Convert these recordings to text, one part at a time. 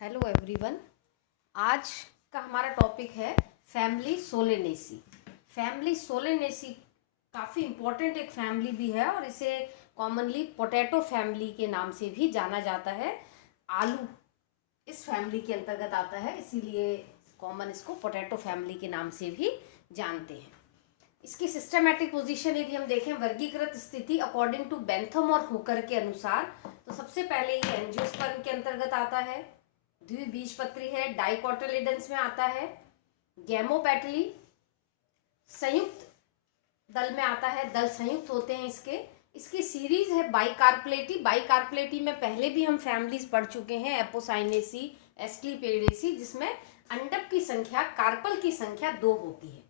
Hello everyone. आज का हमारा टॉपिक है फैमिली सोलेनेसी। फैमिली सोलेनेसी काफ़ी इम्पोर्टेंट एक फैमिली भी है और इसे कॉमनली पोटैटो फैमिली के नाम से भी जाना जाता है। आलू इस फैमिली के अंतर्गत आता है, इसीलिए कॉमन इसको पोटैटो फैमिली के नाम से भी जानते हैं। इसकी सिस्टमैटिक पोजीशन यदि हम देखें, वर्गीकृत स्थिति अकॉर्डिंग टू बेंथम और हुकर के अनुसार, तो सबसे पहले ये एंजियोस्पर्म के अंतर्गत आता है, द्विबीजपत्री है, डाइकोटिलेडन्स में आता है, गैमोपेटली संयुक्त दल में आता है, दल संयुक्त होते हैं इसकी सीरीज है बाइकार्पलेटी। बाइकार्पलेटी में पहले भी हम फैमिलीज पढ़ चुके हैं, एपोसाइनेसी, एस्क्लीपेडेसी, जिसमें अंडक की संख्या, कार्पल की संख्या 2 होती है,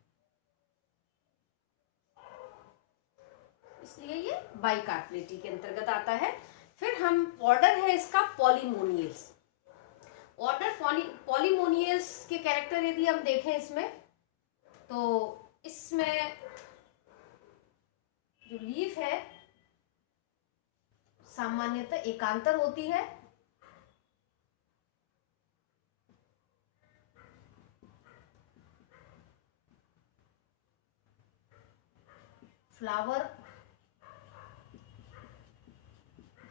इसलिए ये बाइकार्पलेटी के अंतर्गत आता है। फिर हम ऑर्डर है इसका पॉलीमोनियल्स। ऑर्डर पॉलीमोनियल्स के कैरेक्टर यदि हम देखें इसमें, तो इसमें जो लीफ है सामान्यतः एकांतर होती है, फ्लावर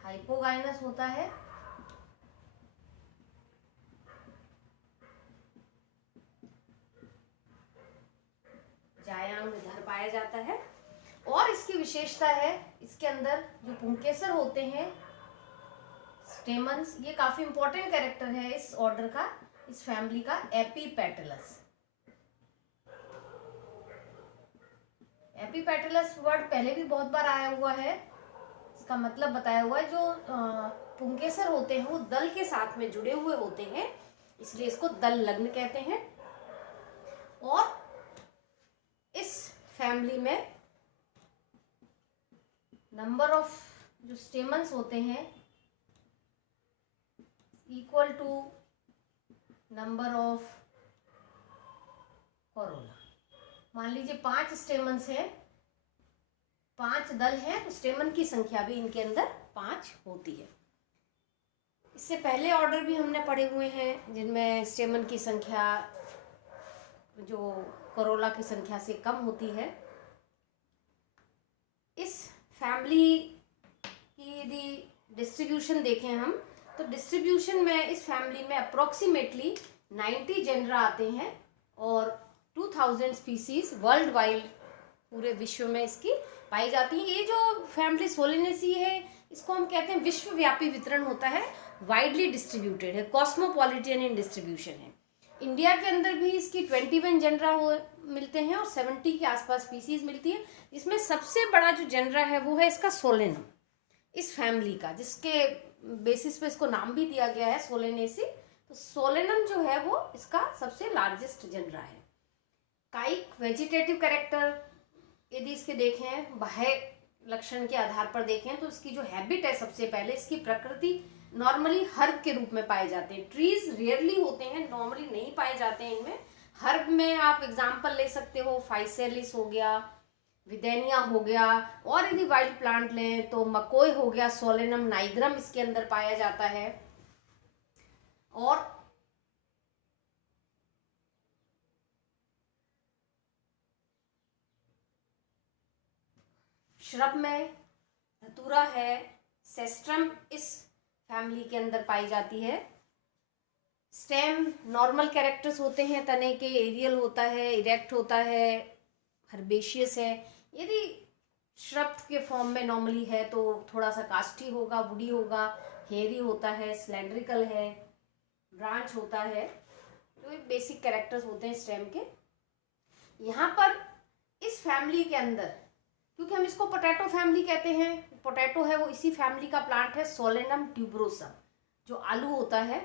हाइपोगाइनस होता है, जायांग इधर पाया जाता है। और इसकी विशेषता है, इसके अंदर जो पुंकेसर होते हैं, स्टेमन्स, ये काफी इंपॉर्टेंट कैरेक्टर है इस ऑर्डर का, इस फैमिली का, एपीपेटलस। एपीपेटलस वर्ड पहले भी बहुत बार आया हुआ है, इसका मतलब बताया हुआ है। जो पुंकेसर होते हैं वो दल के साथ में जुड़े हुए होते हैं, इसलिए इसको दल लग्न कहते हैं। और इस फैमिली में नंबर ऑफ जो स्टेमन्स होते हैं equal to number of corolla. मान लीजिए 5 स्टेमन्स हैं, 5 दल हैं, तो स्टेमन की संख्या भी इनके अंदर 5 होती है। इससे पहले ऑर्डर भी हमने पढ़े हुए हैं जिनमें स्टेमन की संख्या जो कोरोला की संख्या से कम होती है। इस फैमिली की यदि डिस्ट्रीब्यूशन देखें हम, तो डिस्ट्रीब्यूशन में इस फैमिली में अप्रोक्सीमेटली 90 जेनरा आते हैं और 2000 स्पीसीज वर्ल्ड वाइड पूरे विश्व में इसकी पाई जाती है। ये जो फैमिली सोलेनेसी है, इसको हम कहते हैं विश्वव्यापी वितरण होता है, वाइडली डिस्ट्रीब्यूटेड है, कॉस्मोपॉलिटन इन डिस्ट्रीब्यूशन है। इंडिया के अंदर भी इसकी 21 जेनरा मिलते हैं और 70 के आसपास स्पीसीज मिलती है। इसमें सबसे बड़ा जो जेनरा है वो है इसका सोलेनम, इस फैमिली का, जिसके बेसिस पे इसको नाम भी दिया गया है सोलेनेसी। तो सोलेनम जो है वो इसका सबसे लार्जेस्ट जेनरा है। काइक वेजिटेटिव कैरेक्टर यदि इसके देखें, बाह्य लक्षण के आधार पर देखें, तो इसकी जो हैबिट है, सबसे पहले इसकी प्रकृति नॉर्मली हर्ब के रूप में पाए जाते हैं। ट्रीज रेयरली होते हैं, नॉर्मली नहीं पाए जाते हैं इनमें। हर्ब में आप एग्जांपल ले सकते हो, फाइसेलिस हो गया, विदेनिया हो गया, और यदि वाइल्ड प्लांट लें तो मकोई हो गया, सोलेनम नाइग्रम इसके अंदर पाया जाता है। और श्रब में धतूरा है, सेस्ट्रम इस फैमिली के अंदर पाई जाती है। स्टेम नॉर्मल कैरेक्टर्स होते हैं, तने के एरियल होता है, इरेक्ट होता है, हर्बेशियस है। यदि श्रब के फॉर्म में नॉर्मली है तो थोड़ा सा कास्टी होगा, वुडी होगा, हेयरी होता है, स्लेंड्रिकल है, ब्रांच होता है। तो ये बेसिक कैरेक्टर्स होते हैं स्टेम के। यहाँ पर इस फैमिली के अंदर, क्योंकि हम इसको पोटैटो फैमिली कहते हैं, पोटैटो है वो इसी फैमिली का प्लांट है, सोलेनम ट्यूबरोसम। जो आलू होता है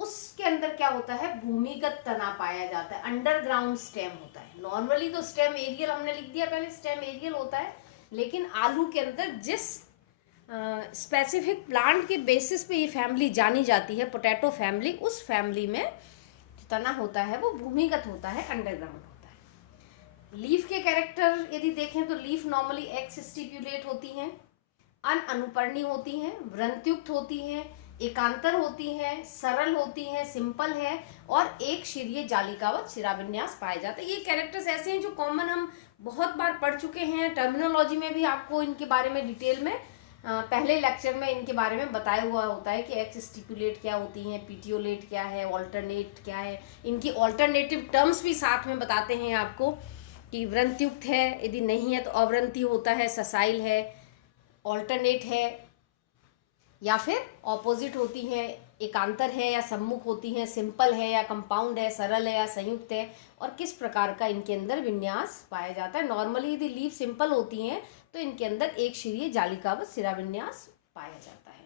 उसके अंदर क्या होता है, भूमिगत तना पाया जाता है, अंडरग्राउंड स्टेम होता है। नॉर्मली तो स्टेम एरियल हमने लिख दिया पहले, स्टेम एरियल होता है, लेकिन आलू के अंदर जिस स्पेसिफिक प्लांट के बेसिस पे ये फैमिली जानी जाती है, पोटैटो फैमिली, उस फैमिली में जो तना होता है वो भूमिगत होता है, अंडरग्राउंड होता है। लीफ के कैरेक्टर यदि देखें तो लीफ नॉर्मली एक्स स्टिपुलेट होती हैं, अनअनुपर्णी होती हैं, वृंतयुक्त होती हैं, एकांतर होती हैं, सरल होती हैं, सिंपल है और एक शीरीय जालिकावत शिराविन्यास पाए जाते हैं। ये कैरेक्टर्स ऐसे हैं जो कॉमन हम बहुत बार पढ़ चुके हैं। टर्मिनोलॉजी में भी आपको इनके बारे में डिटेल में पहले लेक्चर में इनके बारे में बताया हुआ होता है कि एक्स स्टिपुलेट क्या होती हैं, पीटियोलेट क्या है, ऑल्टरनेट क्या है। इनकी ऑल्टरनेटिव टर्म्स भी साथ में बताते हैं आपको कि व्रंतयुक्त है, यदि नहीं है तो अव्रंती होता है, ससाइल है, ऑल्टरनेट है, या फिर ऑपोजिट होती है, एकांतर है या सम्मुख होती हैं, सिंपल है या कंपाउंड है, सरल है या संयुक्त है, और किस प्रकार का इनके अंदर विन्यास पाया जाता है। नॉर्मली यदि लीव सिंपल होती हैं तो इनके अंदर एक शीरीय जालिकावत शिराविन्यास पाया जाता है।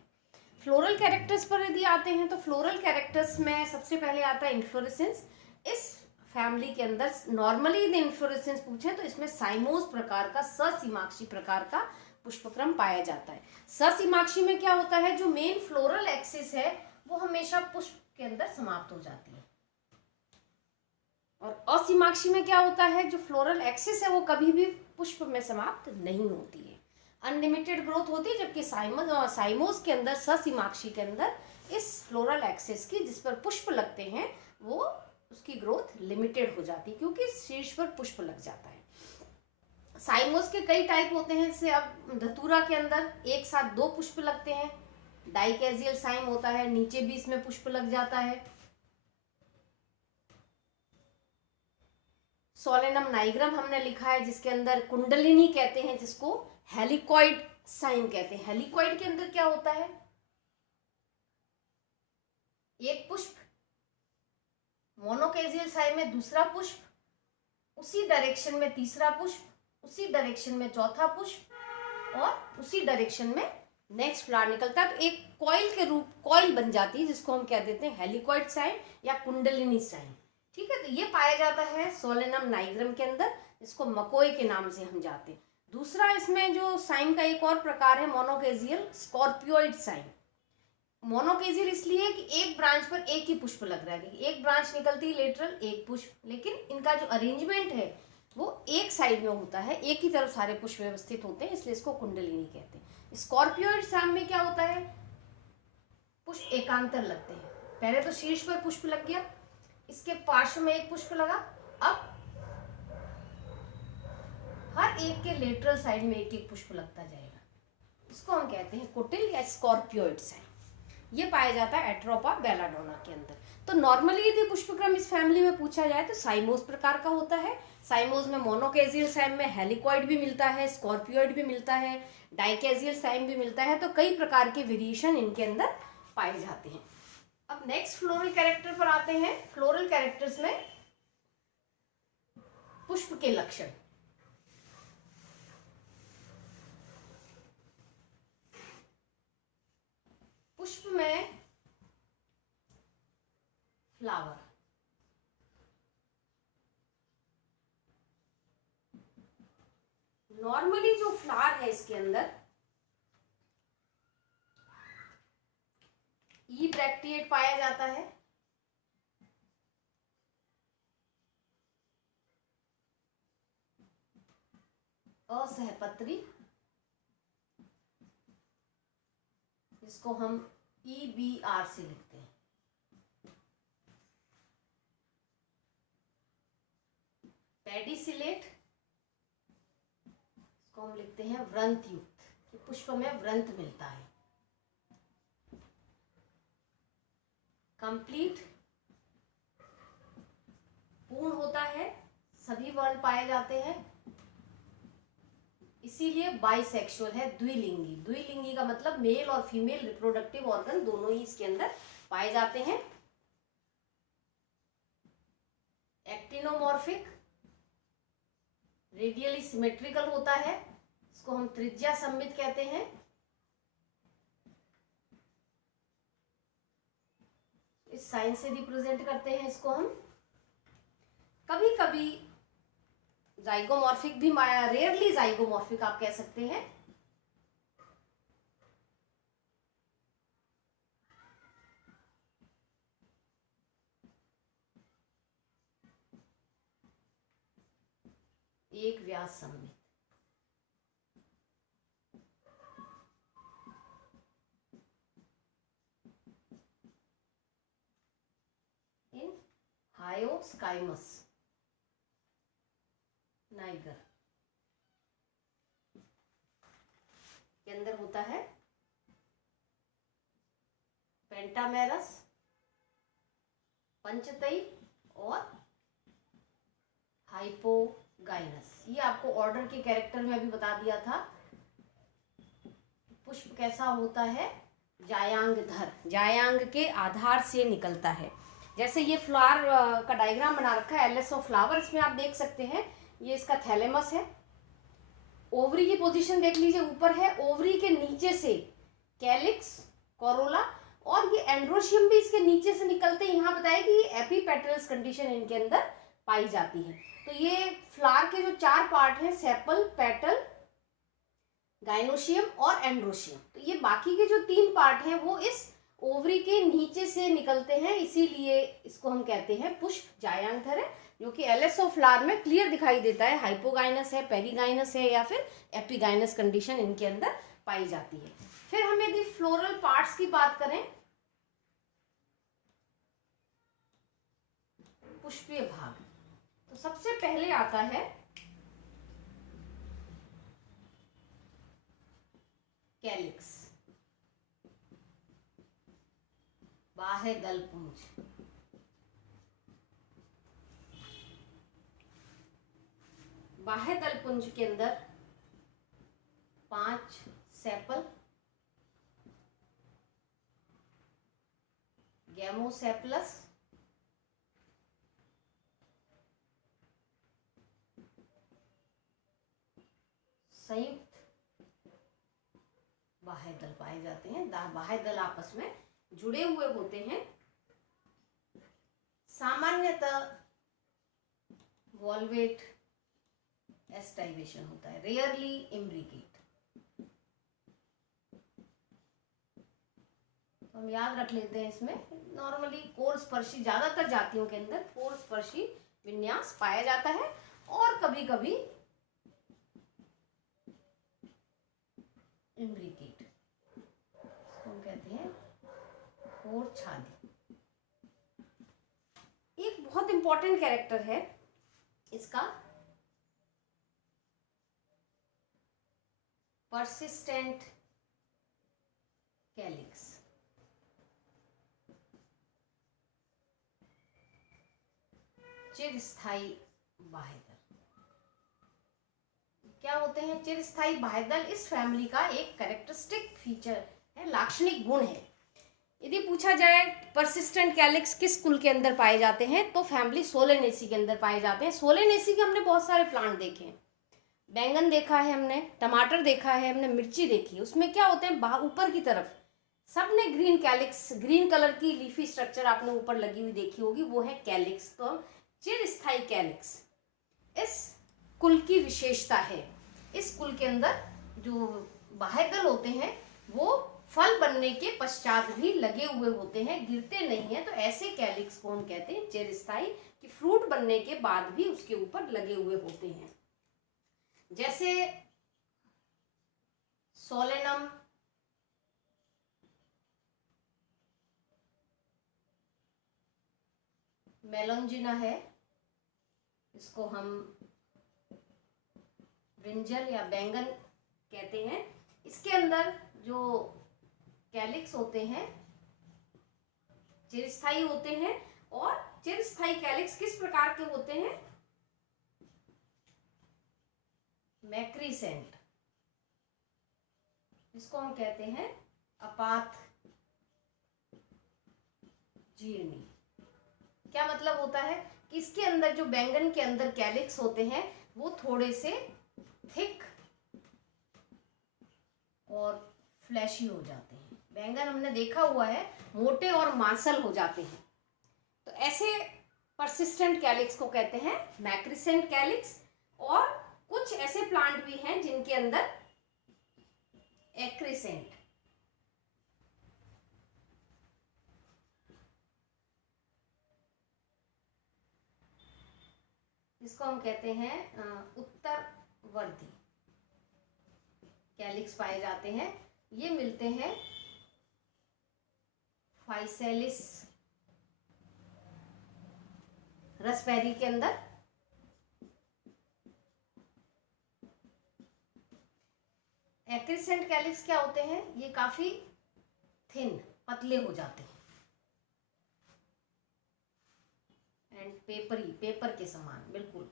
फ्लोरल कैरेक्टर्स पर यदि आते हैं तो फ्लोरल कैरेक्टर्स में सबसे पहले आता है इन्फ्लोरेसेंस। इस फैमिली के अंदर नॉर्मली यदि इन्फ्लोरेसेंस पूछे तो इसमें साइमोस प्रकार का, ससीमाक्षी प्रकार का पुष्पक्रम पाया जाता है। ससीमाक्षी में क्या होता है, जो मेन फ्लोरल एक्सिस है वो हमेशा पुष्प के अंदर समाप्त हो जाती है, और असीमाक्षी में क्या होता है, जो फ्लोरल एक्सिस है वो कभी भी पुष्प में समाप्त नहीं होती है, अनलिमिटेड ग्रोथ होती है। जबकि साइमोस के अंदर, ससीमाक्षी के अंदर इस फ्लोरल एक्सिस की जिस पर पुष्प लगते हैं वो उसकी ग्रोथ लिमिटेड हो जाती है क्योंकि शीर्ष पर पुष्प लग जाता है। साइमोस के कई टाइप होते हैं। जैसे अब धतूरा के अंदर एक साथ 2 पुष्प लगते हैं, डाइकेजियल साइम होता है, नीचे भी इसमें पुष्प लग जाता है। सोलेनम नाइग्रम हमने लिखा है जिसके अंदर कुंडलिनी कहते हैं, जिसको हेलिकॉइड साइम कहते हैं। हेलिकॉइड के अंदर क्या होता है, एक पुष्प, मोनोकेजियल साइम में दूसरा पुष्प, उसी डायरेक्शन में तीसरा पुष्प, उसी डायरेक्शन में चौथा पुष्प, और उसी डायरेक्शन में नेक्स्ट फ्लावर निकलता है। तो एक कॉइल के रूप, कॉइल बन जाती है जिसको हम कह देते हैं हेलिकॉइड साइम या कुंडलिनी साइम। ठीक है, तो ये पाया जाता है सोलेनम नाइग्रम के अंदर, इसको मकोई के नाम से हम जानते हैं। दूसरा इसमें जो साइम का एक और प्रकार है मोनोकेजियल स्कॉर्पियोइड साइम। मोनोकेजियल इसलिए कि एक ब्रांच पर एक ही पुष्प लग रहा है, एक ब्रांच निकलती है लेटरल, एक पुष्प, लेकिन इनका जो अरेंजमेंट है वो एक साइड में होता है, एक ही तरफ सारे पुष्प व्यवस्थित होते हैं, इसलिए इसको कुंडलिनी कहते हैं। स्कॉर्पियोइड साइम में क्या होता है, पुष्प एकांतर लगते हैं। पहले तो शीर्ष पर पुष्प लग गया, इसके पार्श्व में एक पुष्प लगा, अब हर एक के लेटरल साइड में एक एक पुष्प लगता जाएगा, इसको हम कहते हैं कुटिल या स्कॉर्पियोइड साइम। ये पाया जाता है एट्रोपा बेलाडोना के अंदर। तो नॉर्मली यदि पुष्पक्रम इस फैमिली में पूछा जाए तो साइमोस प्रकार का होता है। साइमोस में मोनोकेजियल साइम में हेलिकॉइड भी मिलता है, स्कॉर्पियोइड भी मिलता है, डाइकेजियल साइम भी मिलता है। तो कई प्रकार के वेरिएशन इनके अंदर पाए जाते हैं। अब नेक्स्ट फ्लोरल कैरेक्टर पर आते हैं। फ्लोरल कैरेक्टर्स में पुष्प के लक्षण। पुष्प में फ्लावर, नॉर्मली जो फ्लावर है इसके अंदर ई ब्रैक्टिएट पाया जाता है, असहपत्री, जिसको हम EBR से लिखते हैं, पेडिसिलेट, इसको हम लिखते हैं व्रंत युक्त, पुष्प में व्रंत मिलता है। कंप्लीट, पूर्ण होता है, सभी वर्ण पाए जाते हैं, इसीलिए बाइसेक्सुअल है, द्विलिंगी। द्विलिंगी का मतलब मेल और फीमेल रिप्रोडक्टिव ऑर्गन दोनों ही इसके अंदर पाए जाते हैं। एक्टिनोमॉर्फिक, रेडियली सिमेट्रिकल होता है, इसको हम त्रिज्या सममित कहते हैं। इस साइन से रिप्रेजेंट करते हैं इसको हम। कभी कभी जाइगोमॉर्फिक भी, रेयरली जाइगोमॉर्फिक आप कह सकते हैं। एक व्यास सममित। डायोस्काइमस नाइगर के अंदर होता है पेंटामेरस, पंचतई और हाइपोगाइनस। ये आपको ऑर्डर के कैरेक्टर में अभी बता दिया था। पुष्प कैसा होता है? जायांगधर, जायांग के आधार से निकलता है। जैसे ये फ्लावर का डायग्राम बना रखा है एलएस ऑफ फ्लावर, इसमें आप देख सकते हैं ये इसका थैलेमस है। ओवरी की पोजीशन देख लीजिए, ऊपर है। ओवरी के नीचे से कैलिक्स, कोरोला और ये एंड्रोशियम भी इसके नीचे से निकलते हैं। यहाँ बताया कि ये एपीपेटल्स कंडीशन इनके अंदर पाई जाती है। तो ये फ्लावर के जो 4 पार्ट हैं, सेपल, पेटल, गाइनोशियम और एंड्रोशियम, तो ये बाकी के जो 3 पार्ट हैं वो इस ओवरी के नीचे से निकलते हैं, इसीलिए इसको हम कहते हैं पुष्प जायांगधर है, जो कि एलएस ऑफ फ्लावर में क्लियर दिखाई देता है। हाइपोगाइनस है, पेरीगाइनस है या फिर एपीगाइनस कंडीशन इनके अंदर पाई जाती है। फिर हम यदि फ्लोरल पार्ट्स की बात करें, पुष्पीय भाग, तो सबसे पहले आता है कैलिक्स, बाह्य दलपुंज। बाह्य दलपुंज के अंदर 5 सेपल, गैमोसेपलस, संयुक्त बाह्य दल पाए जाते हैं। बाह्य दल आपस में जुड़े हुए होते हैं। सामान्यतः वॉल्वेट एस्टाइवेशन होता है, रेयरली इम्ब्रिकेट। तो हम याद रख लेते हैं, इसमें नॉर्मली कोर स्पर्शी, ज्यादातर जातियों के अंदर कोर स्पर्शी विन्यास पाया जाता है और कभी कभी इम्ब्रिकेट, इसको हम कहते हैं कोर छादी। एक बहुत इंपॉर्टेंट कैरेक्टर है इसका, परसिस्टेंट कैलिक्स। चिरस्थायी बाह्यदल। क्या होते हैं चिरस्थायी बाह्यदल? इस फैमिली का एक कैरेक्टरिस्टिक फीचर है, लाक्षणिक गुण है। यदि पूछा जाए परसिस्टेंट कैलिक्स किस कुल के अंदर पाए जाते हैं, तो फैमिली सोलेनेसी के अंदर पाए जाते हैं। सोलेनेसी के हमने बहुत सारे प्लांट देखे हैं, बैंगन देखा है हमने, टमाटर देखा है हमने, मिर्ची देखी है। उसमें क्या होते हैं, ऊपर की तरफ सबने ग्रीन कैलिक्स, ग्रीन कलर की लीफी स्ट्रक्चर आपने ऊपर लगी हुई देखी होगी, वो है कैलिक्स। तो हम चिरस्थायी कैलिक्स इस कुल की विशेषता है। इस कुल के अंदर जो बाह्यदल होते हैं वो फल बनने के पश्चात भी लगे हुए होते हैं, गिरते नहीं हैं। तो ऐसे कैलिक्स को हम कहते हैं चिरस्थायी, कि फ्रूट बनने के बाद भी उसके ऊपर लगे हुए होते हैं। जैसे सोलेनम, मेलोंजिना है, इसको हम ब्रिंजल या बैंगन कहते हैं। इसके अंदर जो कैलिक्स होते हैं चिरस्थायी होते हैं। और चिरस्थायी कैलिक्स किस प्रकार के होते हैं? मैक्रीसेंट, इसको हम कहते हैं अपात जीर्णी। क्या मतलब होता है कि इसके अंदर जो बैंगन के अंदर कैलिक्स होते हैं वो थोड़े से थिक और फ्लैशी हो जाते हैं। बैंगन हमने देखा हुआ है मोटे और मांसल हो जाते हैं। तो ऐसे परसिस्टेंट कैलिक्स को कहते हैं मैक्रीसेंट कैलिक्स। और कुछ ऐसे प्लांट भी हैं जिनके अंदर एक्रीसेंट, इसको हम कहते हैं उत्तरवर्ती कैलिक्स पाए जाते हैं। ये मिलते हैं फाइसेलिस रास्पबेरी के अंदर। एक्रिसेंट कैलिक्स क्या होते हैं, ये काफी थिन, पतले हो जाते हैं एंड पेपरी, पेपर के समान बिल्कुल।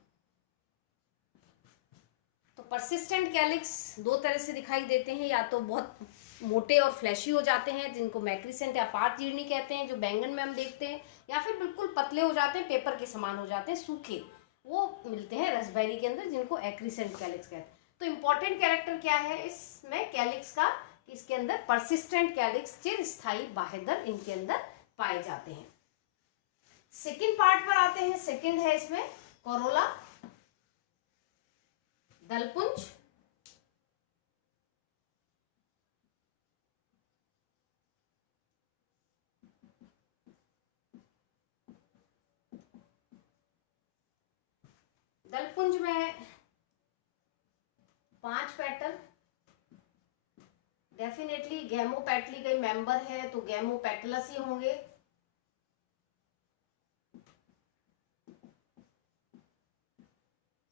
तो परसिस्टेंट कैलिक्स दो तरह से दिखाई देते हैं, या तो बहुत मोटे और फ्लैशी हो जाते हैं जिनको मैक्रिसेंट या पात जीर्णी कहते हैं, जो बैंगन में हम देखते हैं, या फिर बिल्कुल पतले हो जाते हैं, पेपर के समान हो जाते हैं, सूखे, वो मिलते हैं रास्पबेरी के अंदर, जिनको एक्रिसेंट कैलिक्स कहते हैं। तो इम्पॉर्टेंट कैरेक्टर क्या है इसमें कैलिक्स का, इसके अंदर परसिस्टेंट कैलिक्स चिरस्थायी बाह्यदल इनके अंदर पाए जाते हैं। सेकेंड पार्ट पर आते हैं। सेकेंड है इसमें कोरोला, दलपुंज, दलपुंज में 5 पेटल, डेफिनेटली गैमोपेटली का मेंबर है तो गैमोपेटलस ही होंगे।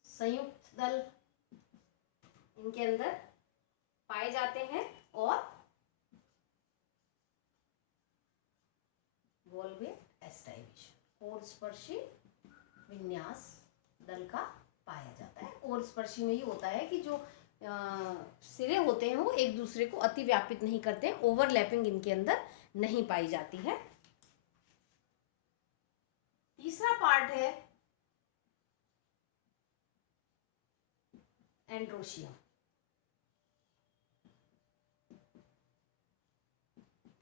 संयुक्त दल इनके अंदर पाए जाते हैं और वोल्वेट एस्टाइवेशन, और स्पर्शी विन्यास दल का पाया जाता है। और स्पर्शी में ही होता है कि जो सिरे होते हैं वो एक दूसरे को अति व्यापित नहीं करते हैं, ओवरलैपिंग इनके अंदर नहीं पाई जाती है। तीसरा पार्ट है एंड्रोशियम,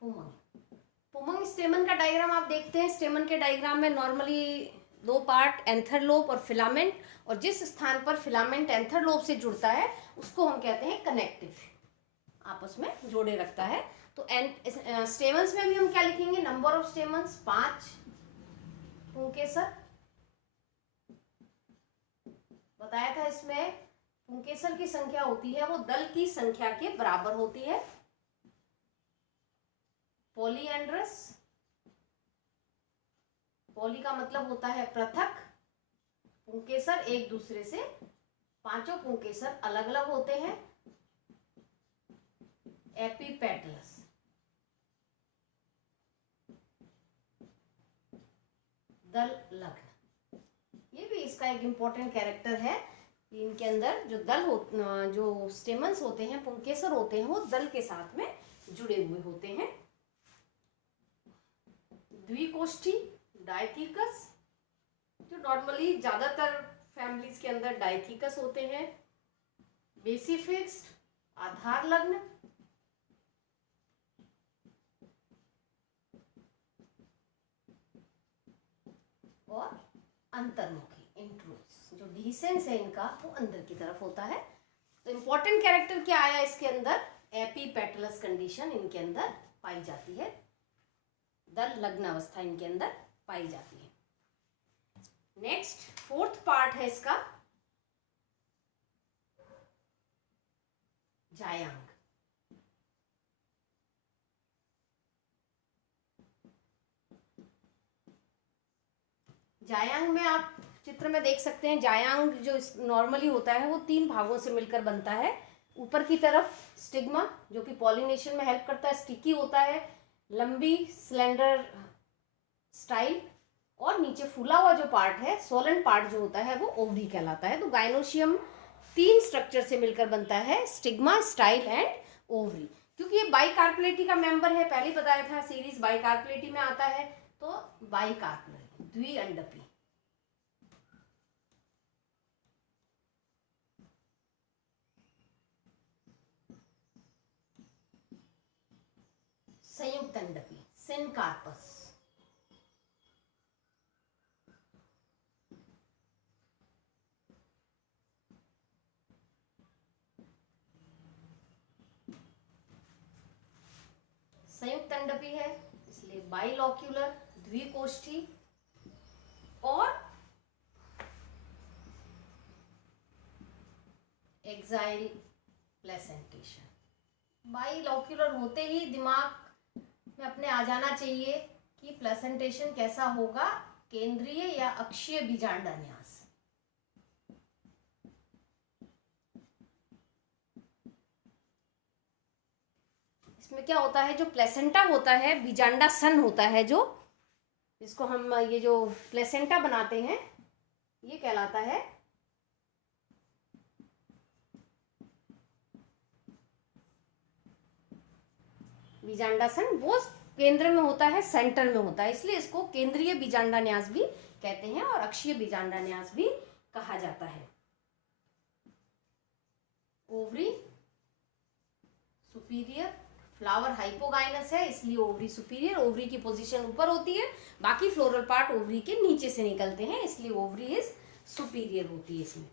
पुमंग। पुमंग स्टेमन का डायग्राम आप देखते हैं। स्टेमन के डायग्राम में नॉर्मली 2 पार्ट, एंथर लोब और फिलामेंट, और जिस स्थान पर फिलामेंट एंथर लोब से जुड़ता है उसको हम कहते हैं कनेक्टिव, आपस में जोड़े रखता है। तो स्टेमन्स में भी हम क्या लिखेंगे, नंबर ऑफ स्टेमन्स 5, पुंकेसर बताया था। इसमें पुंकेसर की संख्या होती है वो दल की संख्या के बराबर होती है। पॉलीएंड्रस, पॉली का मतलब होता है पृथक, पुंकेसर एक दूसरे से, 5 पुंकेसर अलग अलग होते हैं। एपीपेटलस, दल लग्न, ये भी इसका एक इंपॉर्टेंट कैरेक्टर है। इनके अंदर जो दल जो स्टेमन्स होते हैं, पुंकेसर होते हैं, वो दल के साथ में जुड़े हुए होते हैं। द्विकोष्ठी, डायथीकस, जो नॉर्मली ज्यादातर फैमिलीज के अंदर डायथीकस होते हैं। बेसिफिक्स्ड, आधार लग्न, और अंतर्मुखी, इंट्रूस, जो डिसेंस है इनका वो अंदर की तरफ होता है। तो इंपॉर्टेंट कैरेक्टर क्या आया इसके अंदर, एपीपेटलस कंडीशन इनके अंदर पाई जाती है, दल लग्न अवस्था इनके अंदर पाई जाती है। नेक्स्ट 4th पार्ट है इसका जायांग। जायांग में आप चित्र में देख सकते हैं, जायांग जो नॉर्मली होता है वो 3 भागों से मिलकर बनता है। ऊपर की तरफ स्टिग्मा जो कि पॉलिनेशन में हेल्प करता है, स्टिकी होता है, लंबी स्लेंडर स्टाइल, और नीचे फूला हुआ जो पार्ट है, सोलन पार्ट जो होता है, वो ओवरी कहलाता है। तो गाइनोशियम 3 स्ट्रक्चर से मिलकर बनता है, स्टिग्मा, स्टाइल एंड ओवरी। क्योंकि ये बाइकार्पेलेटी का मेंबर है, पहले ही बताया था सीरीज बाइकार्पेलेटी में आता है, तो बाइकार्पेलेटी, द्विअंडपी। संयुक्त अंडपी, सिनकार्पस। संयुक्त अंडपी है इसलिए बाइलॉक्यूलर, द्विकोष्ठी, और एक्साइल प्लेसेंटेशन। बाइलॉक्यूलर होते ही दिमाग में अपने आ जाना चाहिए कि प्लेसेंटेशन कैसा होगा, केंद्रीय या अक्षीय बीजांडान्यास। इसमें क्या होता है, जो प्लेसेंटा होता है, बीजांडा सन होता है, जो इसको हम ये जो प्लेसेंटा बनाते हैं ये कहलाता है बीजांडासन। वो केंद्र में होता है, सेंटर में होता है, इसलिए इसको केंद्रीय बीजांडान्यास भी कहते हैं और अक्षीय बीजांडान्यास भी कहा जाता है। ओवरी सुपीरियर, फ्लावर हाइपोगाइनस है इसलिए ओवरी सुपीरियर, ओवरी की पोजीशन ऊपर होती है, बाकी फ्लोरल पार्ट ओवरी के नीचे से निकलते हैं, इसलिए ओवरी इज सुपीरियर होती है इसमें।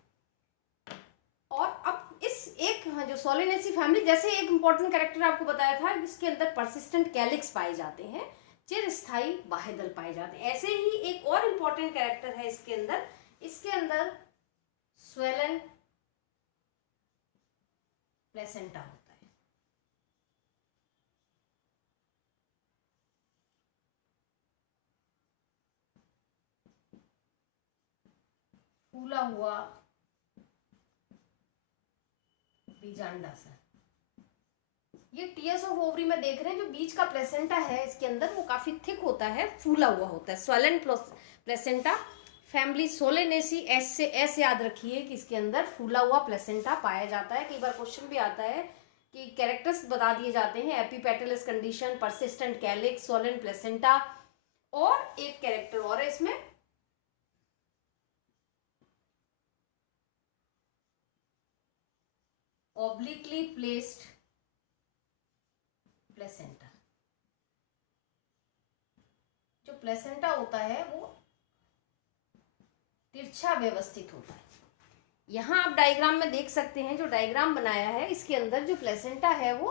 और अब इस एक जो सोलेनेसी फैमिली, जैसे एक इंपॉर्टेंट कैरेक्टर आपको बताया था, इसके अंदर परसिस्टेंट कैलिक्स पाए जाते हैं, चिरस्थायी बाह्यदल पाए जाते हैं। ऐसे ही एक और इंपॉर्टेंट कैरेक्टर है इसके अंदर, इसके अंदर स्वेलन प्लेसेंटा होता है। फूला हुआ बीजांडासन। ये टीयर्स ऑफ ओवरी में देख रहे हैं, जो बीच का प्लेसेंटा है इसके अंदर वो काफी थिक होता है, फूला हुआ होता है। Swollen placenta family Solanaceae, S याद रखिए कि इसके अंदर फूला हुआ प्लेसेंटा पाया जाता है। कई बार क्वेश्चन भी आता है कि कैरेक्टर्स बता दिए जाते हैं, epipetalous condition, persistent calyx, Solan placenta, और एक कैरेक्टर और है इसमें, obliquely placed प्लेसेंटा। जो प्लेसेंटा होता है वो तिरछा व्यवस्थित होता है। यहां आप डायग्राम में देख सकते हैं, जो डायग्राम बनाया है इसके अंदर जो प्लेसेंटा है वो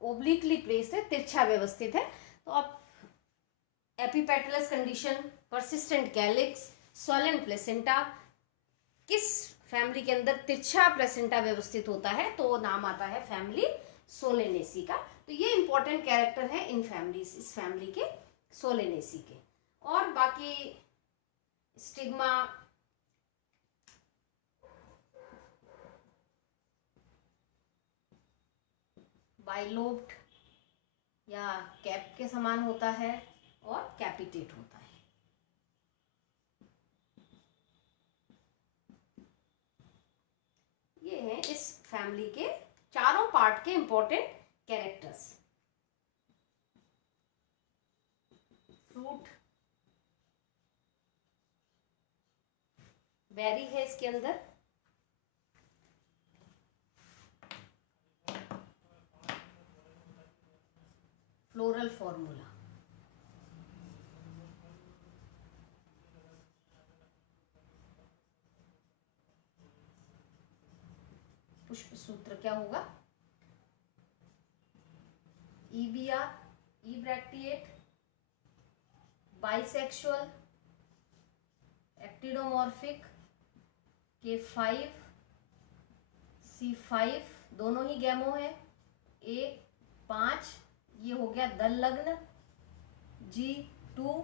ओब्लिकली प्लेस्ड है, तिरछा व्यवस्थित है। तो आप epipetalous condition, persistent calyx, Solan placenta, किस फैमिली के अंदर तिरछा प्लेसेंटा व्यवस्थित होता है तो नाम आता है फैमिली सोलेनेसी का। तो ये इंपॉर्टेंट कैरेक्टर है इन फैमिलीज, इस फैमिली के, सोलेनेसी के। और बाकी स्टिग्मा, बाइलोब्ड या कैप के समान होता है और कैपिटेट होता है। ये हैं इस फैमिली के चारों पार्ट के इंपॉर्टेंट कैरेक्टर्स। फ्रूट बेरी है इसके अंदर, फ्लोरल फॉर्मूला, पुष्प सूत्र क्या होगा, EBR, इब्रैक्टिएट, बाइसेक्सुअल, एक्टिडोमॉर्फिक, K5, C5 दोनों ही गैमो है, A5 ये हो गया दल लग्न, G2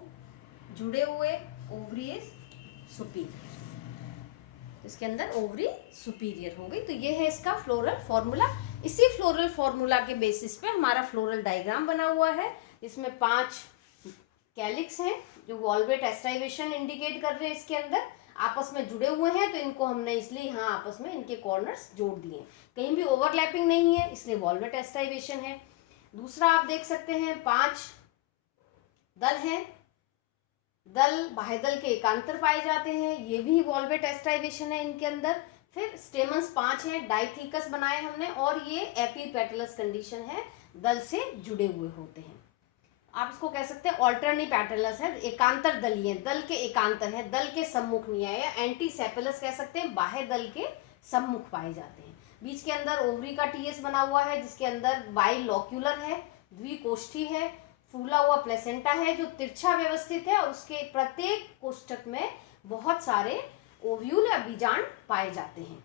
जुड़े हुए, ओवरी इज सुपीरियर, इसके अंदर ओवरी सुपीरियर हो गई। तो ये है इसका फ्लोरल फॉर्मूला। इसी फ्लोरल फॉर्मूला के बेसिस पे हमारा फ्लोरल डायग्राम बना हुआ है। इसमें 5 कैलिक्स हैं जो वॉल्वेट एस्टाइवेशन इंडिकेट कर रहे हैं, इसके अंदर आपस में जुड़े हुए हैं, तो इनको हमने इसलिए यहाँ आपस में इनके कॉर्नर्स जोड़ दिए, कहीं भी ओवरलैपिंग नहीं है इसलिए वॉल्वेट एस्टाइवेशन है। दूसरा आप देख सकते हैं 5 दल हैं, दल बाह्यदल के एकांतर पाए जाते हैं, ये भी वॉल्वेट एस्टाइवेशन है इनके अंदर। फिर स्टेमन्स 5 हैं, डाइथिकस बनाए हमने, और ये एपीपेटलस कंडीशन है, दल से जुड़े हुए होते हैं। आप इसको कह सकते हैं ऑल्टरनी पेटलस है, एकांतर दलीय, दल के एकांतर है, दल के सम्मुख नहीं आया, एंटी सेपेलस कह सकते हैं, बाह्य दल के सम्मुख पाए जाते हैं। बीच के अंदर ओवरी का टीएस बना हुआ है जिसके अंदर बाइलोक्यूलर है, द्विकोष्ठी है, फूला हुआ प्लेसेंटा है जो तिरछा व्यवस्थित है, और उसके प्रत्येक कोष्ठक में बहुत सारे ओव्यूल या बीजांड पाए जाते हैं।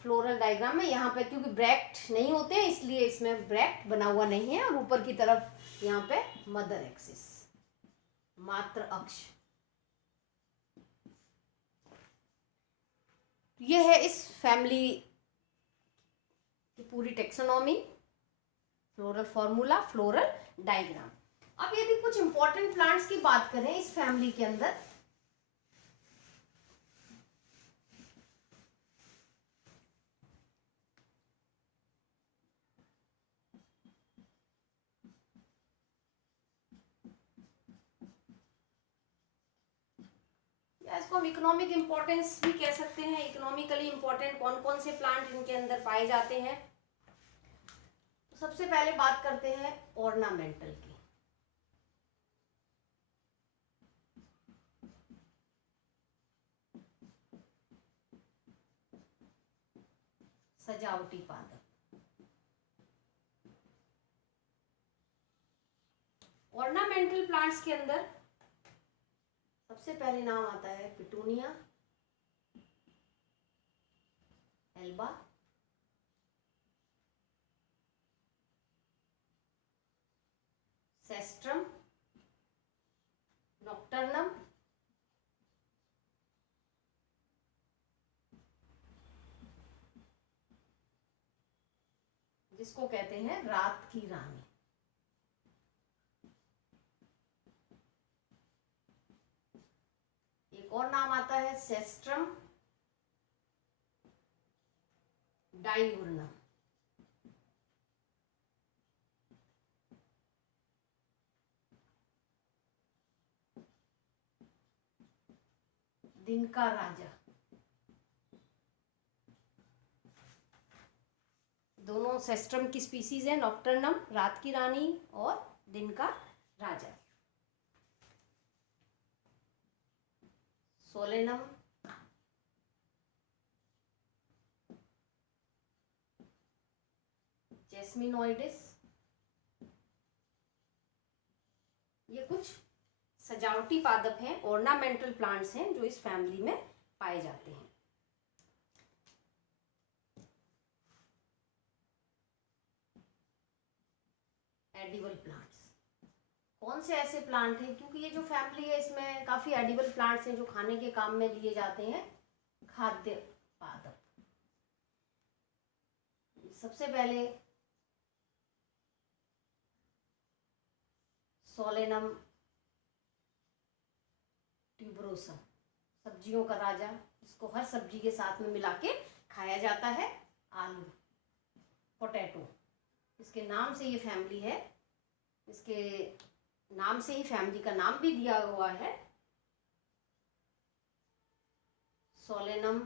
फ्लोरल डायग्राम में यहाँ पे क्योंकि ब्रैक्ट नहीं होते हैं इसलिए इसमें ब्रैक्ट बना हुआ नहीं है, और ऊपर की तरफ यहाँ पे मदर एक्सिस, मात्र अक्ष, ये है इस फैमिली की पूरी taxonomy, floral formula, floral diagram. अब यदि कुछ इंपॉर्टेंट प्लांट्स की बात करें इस फैमिली के अंदर, या इसको हम इकोनॉमिक इंपॉर्टेंस भी कह सकते हैं, इकोनॉमिकली इंपॉर्टेंट कौन कौन से प्लांट इनके अंदर पाए जाते हैं। तो सबसे पहले बात करते हैं ऑर्नामेंटल की। सजावटी पादप। ऑर्नामेंटल प्लांट्स के अंदर सबसे पहले नाम आता है पिटूनिया, एल्बा, सेस्ट्रम, नॉक्टर्नम, जिसको कहते हैं रात की रानी। एक और नाम आता है सेस्ट्रम डाइउर्नम। दिन का राजा। दोनों सेस्ट्रम की स्पीसीज है, नॉक्टर्नम रात की रानी और दिन का राजा। सोलेनम, जेस्मिनोइडिस। ये कुछ सजावटी पादप हैं, ऑर्नामेंटल प्लांट्स हैं जो इस फैमिली में पाए जाते हैं। Edible plants. कौन से ऐसे प्लांट हैं, क्योंकि ये जो फैमिली है इसमें काफी एडिबल प्लांट्स हैं जो खाने के काम में लिए जाते हैं, खाद्य पादप। सबसे पहले सोलेनम ट्यूबरोसम, सब्जियों का राजा, इसको हर सब्जी के साथ में मिला के खाया जाता है। आलू, पोटैटो, इसके नाम से ये फैमिली है, इसके नाम से ही फैमिली का नाम भी दिया हुआ है, सोलेनम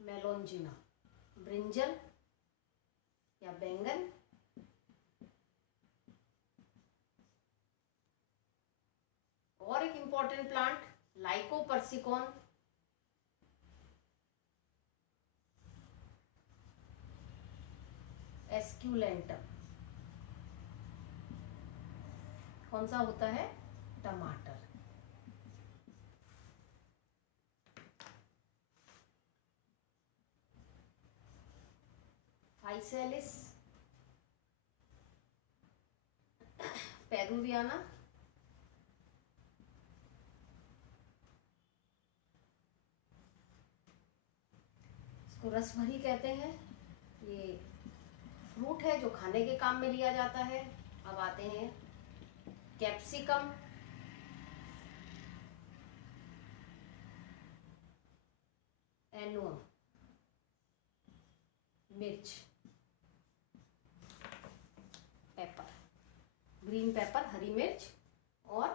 मेलोंजिना। ब्रिंजल या बैंगन, और एक इंपॉर्टेंट प्लांट लाइकोपर्सिकॉन, एस्क्यूलेंटम। कौन सा होता है, टमाटर। फाइसेलिस पेरुवियाना, इसको रसभरी कहते हैं। ये फ्रूट है जो खाने के काम में लिया जाता है। अब आते हैं कैप्सिकम, एनुअम, मिर्च, पेपर, ग्रीन पेपर, हरी मिर्च, और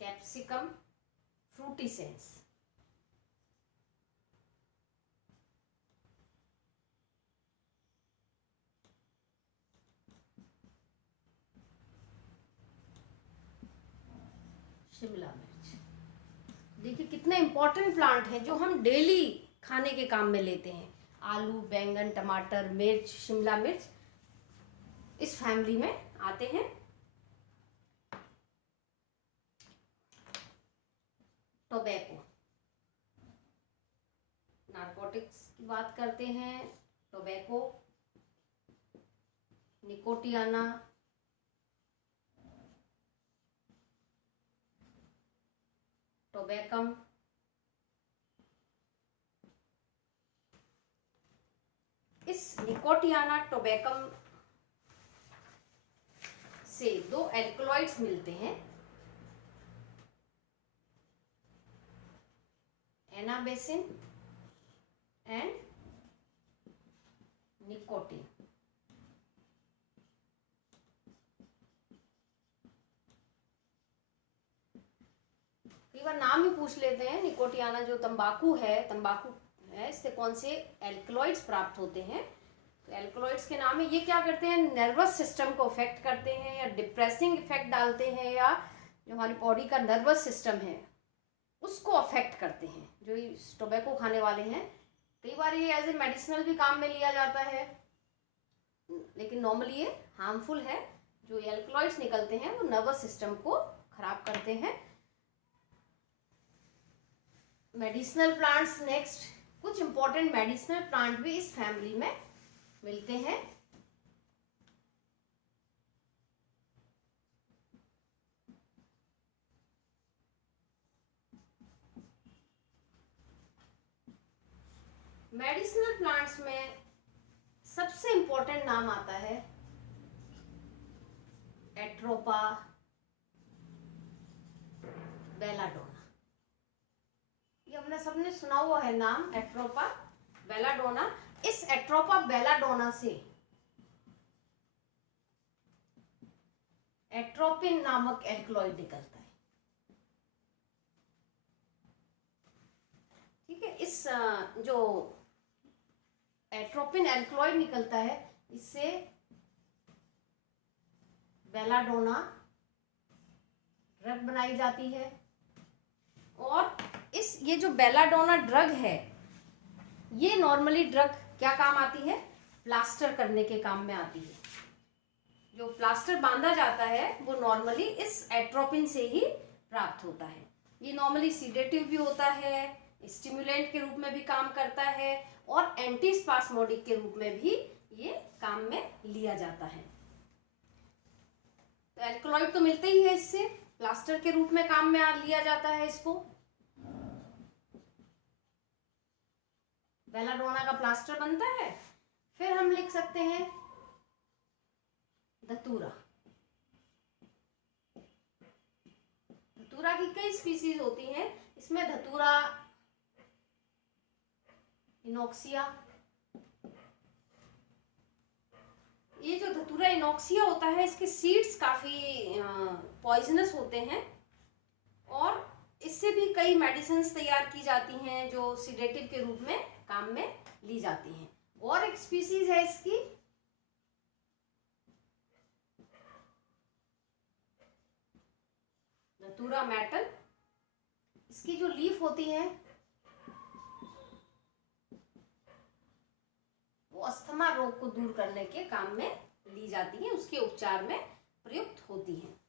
कैप्सिकम फ्रूटिसेंस। शिमला मिर्च। देखिए कितने इंपॉर्टेंट प्लांट हैं जो हम डेली खाने के काम में लेते हैं। आलू, बैंगन, टमाटर, मिर्च, शिमला मिर्च इस फैमिली में आते हैं। टोबैको, नारकोटिक्स की बात करते हैं, टोबैको, निकोटियाना, टोबैकम, इस निकोटियाना टोबैकम से दो एल्कलॉइड्स मिलते हैं, एनाबेसिन एंड निकोटीन। कई बार नाम ही पूछ लेते हैं। निकोटियाना जो तंबाकू है, इससे कौन से एल्कलॉइड्स प्राप्त होते हैं? तो एल्कलॉइड्स के नाम है। ये क्या करते हैं? नर्वस सिस्टम को अफेक्ट करते हैं या डिप्रेसिंग इफेक्ट डालते हैं, या जो हमारी बॉडी का नर्वस सिस्टम है उसको अफेक्ट करते हैं। जो टोबैको खाने वाले हैं, कई बार ये एज ए मेडिसिनल भी काम में लिया जाता है, लेकिन नॉर्मली ये हार्मफुल है। जो एल्कलॉइड्स निकलते हैं वो नर्वस सिस्टम को खराब करते हैं। मेडिसिनल प्लांट्स नेक्स्ट, कुछ इंपॉर्टेंट मेडिसिनल प्लांट भी इस फैमिली में मिलते हैं। मेडिसिनल प्लांट्स में सबसे इंपॉर्टेंट नाम आता है एट्रोपा बेलाडोना। ये हमने सबने सुना हुआ है नाम, एट्रोपा बेलाडोना। इस एट्रोपा बेलाडोना से एट्रोपिन नामक एल्कलॉइड निकलता है। ठीक है, इस जो एट्रोपिन एल्कलॉइड निकलता है, इससे बेलाडोना ड्रग बनाई जाती है। और ये जो बेलाडोना ड्रग है, ये नॉर्मली ड्रग क्या काम आती है? प्लास्टर करने के काम में आती है। जो प्लास्टर बांधा जाता है वो नॉर्मली इस एट्रोपिन से ही प्राप्त होता है। ये नॉर्मली सीडेटिव भी होता है, स्टिमुलेंट के रूप में भी काम करता है, और एंटीस्पास्मोडिक के रूप में भी ये काम में लिया जाता है। तो एल्कलॉइड तो मिलते ही है, इससे प्लास्टर के रूप में काम में लिया जाता है इसको। बेलाडोना का प्लास्टर बनता है। फिर हम लिख सकते हैं धतूरा। धतूरा की कई स्पीसीज होती हैं, इसमें धतूरा इनॉक्सिया। ये जो धतूरा इनॉक्सिया होता है, इसके सीड्स काफी पॉइजनस होते हैं, और इससे भी कई मेडिसिन्स तैयार की जाती हैं जो सिडेटिव के रूप में काम में ली जाती हैं। और एक स्पीसीज है इसकी धतूरा मैटल। इसकी जो लीफ होती है वो अस्थमा रोग को दूर करने के काम में ली जाती है, उसके उपचार में प्रयुक्त होती है।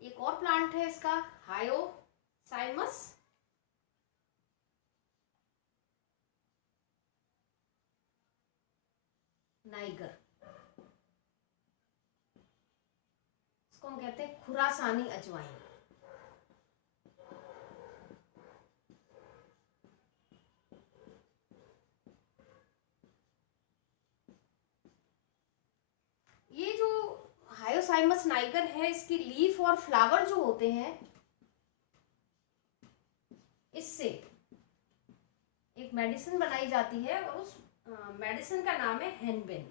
एक और प्लांट है इसका, हायोसाइमस नाइगर। इसको हम कहते हैं खुरासानी अजवाइन। ये जो हायोसाइमस नाइगर है, इसकी लीफ और फ्लावर जो होते हैं, इससे एक मेडिसिन बनाई जाती है, और उस मेडिसिन का नाम है हेनबिन।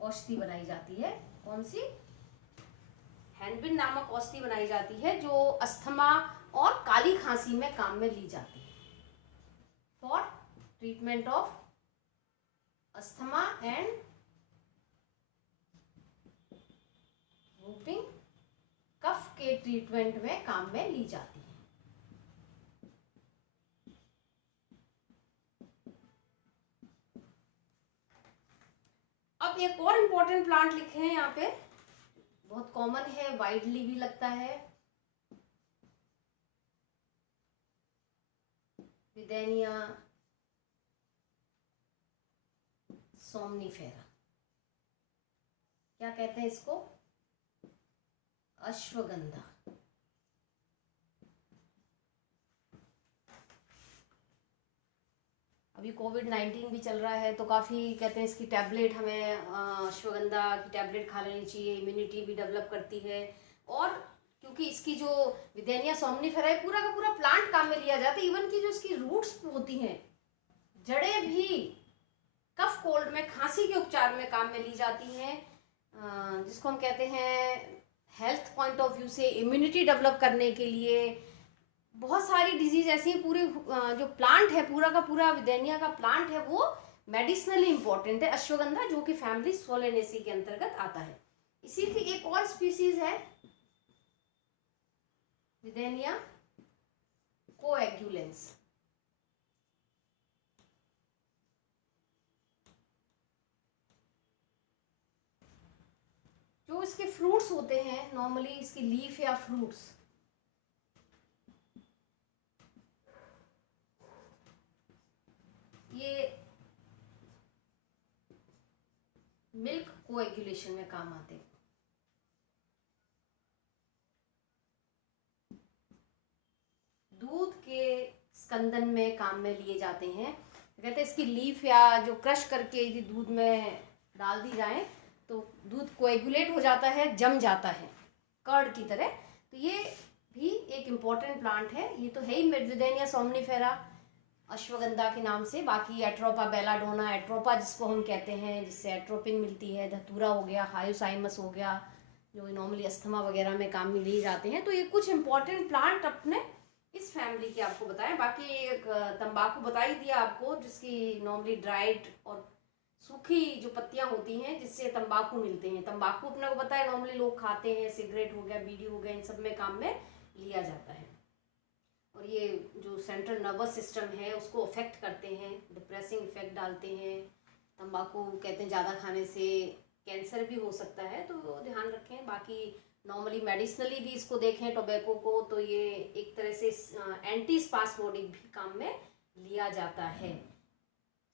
औषधि बनाई जाती है, कौन सी? हेनबिन नामक औषधि बनाई जाती है, जो अस्थमा और काली खांसी में काम में ली जाती है, for treatment of asthma and whooping. Cough के ट्रीटमेंट में काम में ली जाती है। अब एक और इम्पोर्टेंट प्लांट लिखे हैं यहाँ पे, बहुत कॉमन है, वाइडली भी लगता है, विदेनिया सोमनीफेरा। क्या कहते हैं इसको? अश्वगंधा। अभी कोविड-19 भी चल रहा है तो काफ़ी कहते हैं इसकी टैबलेट हमें अश्वगंधा की टैबलेट खा लेनी चाहिए, इम्यूनिटी भी डेवलप करती है। और क्योंकि इसकी जो विदेनिया सोमनीफेरा है पूरा का पूरा प्लांट काम में लिया जाता है, इवन की जो इसकी रूट्स होती हैं, जड़ें भी कफ कोल्ड में, खांसी के उपचार में काम में ली जाती हैं, जिसको हम कहते हैं हेल्थ पॉइंट ऑफ व्यू से इम्यूनिटी डेवलप करने के लिए। बहुत सारी डिजीज ऐसी हैं, पूरे जो प्लांट है पूरा का पूरा विदेनिया का प्लांट है वो मेडिसिनली इंपॉर्टेंट है। अश्वगंधा जो कि फैमिली सोलेनेसी के अंतर्गत आता है। इसी की एक और स्पीसीज है विदेनिया कोएगुलेंस। जो इसके फ्रूट्स होते हैं, नॉर्मली इसकी लीफ या फ्रूट्स, ये मिल्क कोएगुलेशन में काम आते हैं। दूध के स्कंदन में काम में लिए जाते हैं। कहते हैं इसकी लीफ या जो क्रश करके यदि दूध में डाल दी जाए तो दूध कोएगुलेट हो जाता है, जम जाता है कर्ड की तरह। तो ये भी एक इम्पॉर्टेंट प्लांट है। ये तो है ही विदेनिया सोमनीफेरा अश्वगंधा के नाम से। बाकी एट्रोपा बेलाडोना, एट्रोपा जिसको हम कहते हैं, जिससे एट्रोपिन मिलती है, धतूरा हो गया, हायोसाइमस हो गया, जो नॉर्मली अस्थमा वगैरह में काम में लिए जाते हैं। तो ये कुछ इंपॉर्टेंट प्लांट अपने इस फैमिली के आपको बताएं। बाकी एक तंबाकू बता ही दिया आपको, जिसकी नॉर्मली ड्राइड और सूखी जो पत्तियां होती हैं जिससे तंबाकू मिलते हैं। तंबाकू अपने को पता है नॉर्मली लोग खाते हैं, सिगरेट हो गया, बीड़ी हो गया, इन सब में काम में लिया जाता है। और ये जो सेंट्रल नर्वस सिस्टम है उसको अफेक्ट करते हैं, डिप्रेसिंग इफेक्ट डालते हैं। तंबाकू कहते हैं ज़्यादा खाने से कैंसर भी हो सकता है, तो ध्यान रखें। बाकी नॉर्मली मेडिसिनली भी इसको देखें टोबैको को, तो ये एक तरह से एंटी स्पास्मोडिक भी काम में लिया जाता है,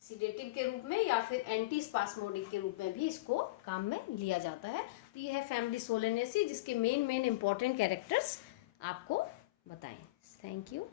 सीडेटिव के रूप में या फिर एंटी स्पास्मोडिक के रूप में भी इसको काम में लिया जाता है। तो ये है फैमिली सोलेनेसी, जिसके मेन इंपॉर्टेंट कैरेक्टर्स आपको बताएं। Thank you.